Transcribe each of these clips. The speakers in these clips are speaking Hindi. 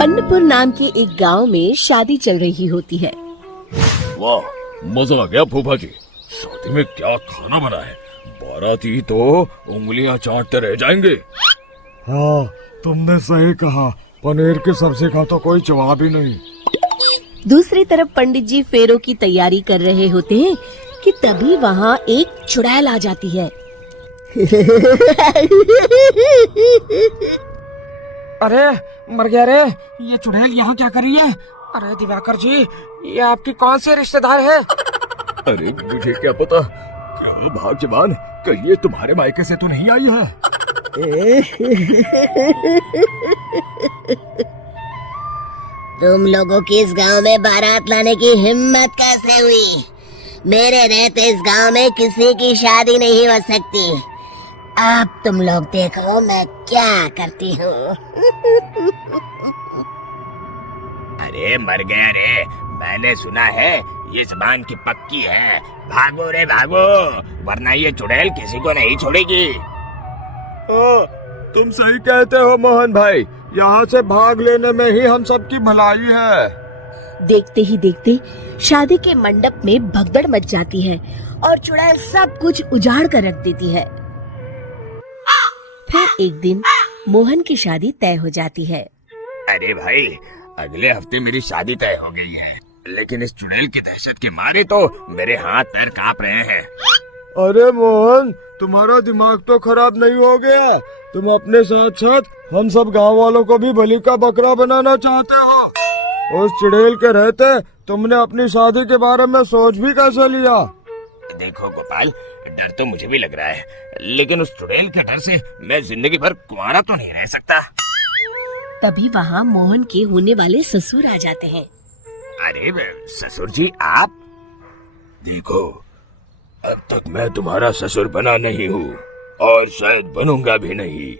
पन्नपुर नाम के एक गांव में शादी चल रही होती है। वाह, मजा आ गया फूफा जी। शादी में क्या खाना बना है, बाराती तो उंगलियां चाटते रह जाएंगे। हाँ, तुमने सही कहा, पनीर की सब्जी का तो कोई जवाब ही नहीं। दूसरी तरफ पंडित जी फेरों की तैयारी कर रहे होते हैं कि तभी वहाँ एक चुड़ैल आ जाती है। अरे मर गया रे, ये चुड़ैल यहाँ क्या कर रही है? अरे दिवाकर जी, ये आपकी कौन सी रिश्तेदार है? अरे मुझे क्या पता, क्या भाग्यवान, कहीं ये तुम्हारे मायके से तो नहीं आई है। तुम लोगों की इस गांव में बारात लाने की हिम्मत कैसे हुई? मेरे रहते इस गांव में किसी की शादी नहीं हो सकती। अब तुम लोग देखो मैं क्या करती हूँ। अरे मर गया रे, मैंने सुना है ये जबान की पक्की है। भागो रे भागो, वरना ये चुड़ैल किसी को नहीं छोड़ेगी। तुम सही कहते हो मोहन भाई, यहाँ से भाग लेने में ही हम सबकी भलाई है। देखते ही देखते शादी के मंडप में भगदड़ मच जाती है और चुड़ैल सब कुछ उजाड़ कर रख देती है। फिर एक दिन मोहन की शादी तय हो जाती है। अरे भाई, अगले हफ्ते मेरी शादी तय हो गई है, लेकिन इस चुड़ैल की दहशत के मारे तो मेरे हाथ पैर कांप रहे हैं। अरे मोहन, तुम्हारा दिमाग तो खराब नहीं हो गया? तुम अपने साथ साथ हम सब गांव वालों को भी बलि का बकरा बनाना चाहते हो? उस चुड़ैल के रहते तुमने अपनी शादी के बारे में सोच भी कैसे लिया? देखो गोपाल, डर तो मुझे भी लग रहा है, लेकिन उस चुड़ैल के डर से मैं जिंदगी भर कुंवारा तो नहीं रह सकता। तभी वहाँ मोहन के होने वाले ससुर आ जाते हैं। अरे ससुर जी आप? देखो, अब तक मैं तुम्हारा ससुर बना नहीं हूँ और शायद बनूंगा भी नहीं।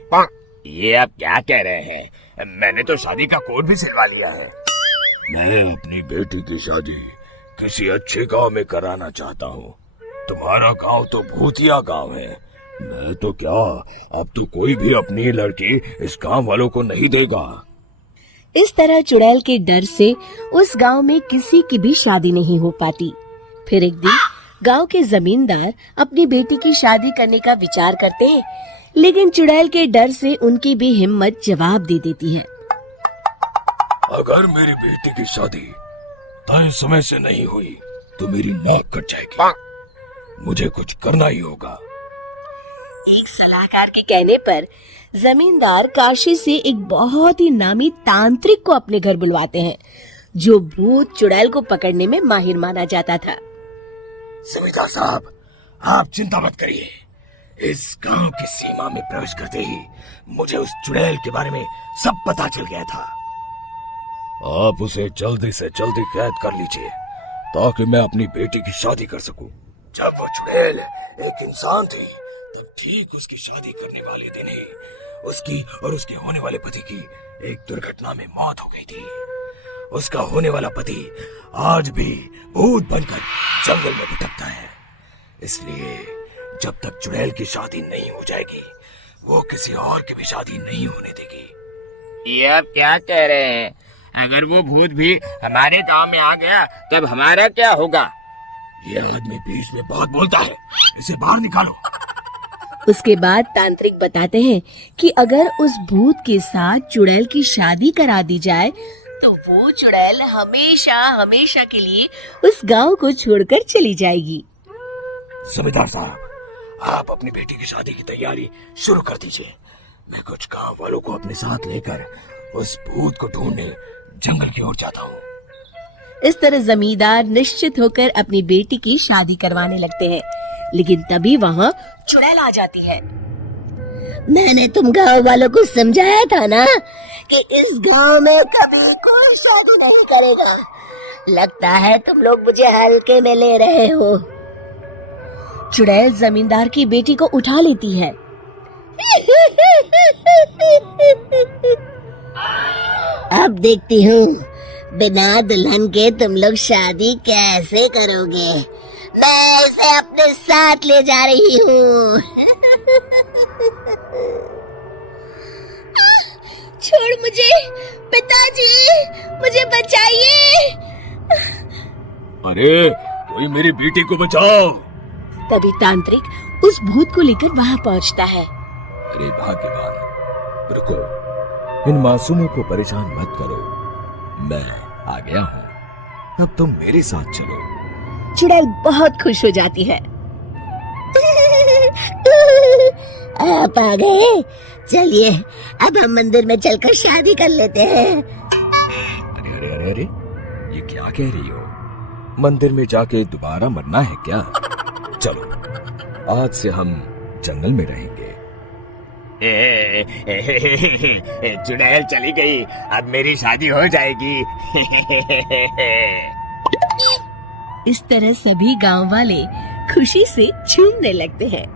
ये आप क्या कह रहे हैं? मैंने तो शादी का कोड भी सिलवा लिया है। मैं अपनी बेटी की शादी किसी अच्छे गांव में कराना चाहता हूँ। तुम्हारा गांव तो भूतिया गांव है। मैं तो क्या, अब तो कोई भी अपनी लड़की इस गांव वालों को नहीं देगा। इस तरह चुड़ैल के डर से उस गांव में किसी की भी शादी नहीं हो पाती। फिर एक दिन गांव के जमींदार अपनी बेटी की शादी करने का विचार करते हैं, लेकिन चुड़ैल के डर से उनकी भी हिम्मत जवाब दे देती है। अगर मेरी बेटी की शादी तय समय से नहीं हुई तो मेरी नाक कट जाएगी। मुझे कुछ करना ही होगा। एक सलाहकार के कहने पर जमींदार काशी से एक बहुत ही नामी तांत्रिक को अपने घर बुलवाते हैं, जो भूत चुड़ैल को पकड़ने में माहिर माना जाता था। जमींदार साहब, आप चिंता मत करिए। इस गांव की सीमा में प्रवेश करते ही मुझे उस चुड़ैल के बारे में सब पता चल गया था। आप उसे जल्दी से जल्दी कैद कर लीजिए ताकि मैं अपनी बेटी की शादी कर सकूं। जब वो चुड़ैल एक इंसान थी, तब ठीक उसकी शादी करने वाले दिन ही उसकी और उसके होने वाले पति की एक दुर्घटना में मौत हो गई थी। उसका होने वाला पति आज भी भूत बनकर जंगल में भटकता है। इसलिए जब तक चुड़ैल की शादी नहीं हो जाएगी, वो किसी और की भी शादी नहीं होने देगी। ये आप क्या कह रहे हैं? अगर वो भूत भी हमारे गांव में आ गया, तब हमारा क्या होगा? ये आदमी बीच में बहुत बोलता है, इसे बाहर निकालो। उसके बाद तांत्रिक बताते हैं कि अगर उस भूत के साथ चुड़ैल की शादी करा दी जाए तो वो चुड़ैल हमेशा हमेशा के लिए उस गांव को छोड़कर चली जाएगी। जमींदार साहब, आप अपनी बेटी की शादी की तैयारी शुरू कर दीजिए। मैं कुछ गांव वालों को अपने साथ लेकर उस भूत को ढूंढने जंगल की ओर जाता हूँ। इस तरह जमींदार निश्चित होकर अपनी बेटी की शादी करवाने लगते हैं, लेकिन तभी वहाँ चुड़ैल आ जाती है। मैंने तुम गांव वालों को समझाया था ना कि इस गांव में कभी कोई शादी नहीं करेगा। लगता है तुम लोग मुझे हल्के में ले रहे हो। चुड़ैल जमींदार की बेटी को उठा लेती है। अब देखती हूँ बिना दुल्हन के तुम लोग शादी कैसे करोगे। मैं इसे अपने साथ ले जा रही हूँ। छोड़ मुझे, पिताजी, मुझे बचाइए। अरे कोई मेरी बेटी को बचाओ। तभी तांत्रिक उस भूत को लेकर वहां पहुंचता है। अरे भाग्यवान, रुको, इन मासूमों को परेशान मत करो, मैं आ गया हूँ, अब तुम मेरे साथ चलो। चुड़ैल बहुत खुश हो जाती है। आप आ गए, चलिए अब हम मंदिर में चलकर शादी कर लेते हैं। अरे अरे अरे अरे, ये क्या कह रही हो? मंदिर में जाके दोबारा मरना है क्या? चलो, आज से हम जंगल में रहेंगे। चुड़ैल चली गई, अब मेरी शादी हो जाएगी। इस तरह सभी गांव वाले खुशी से झूमने लगते हैं।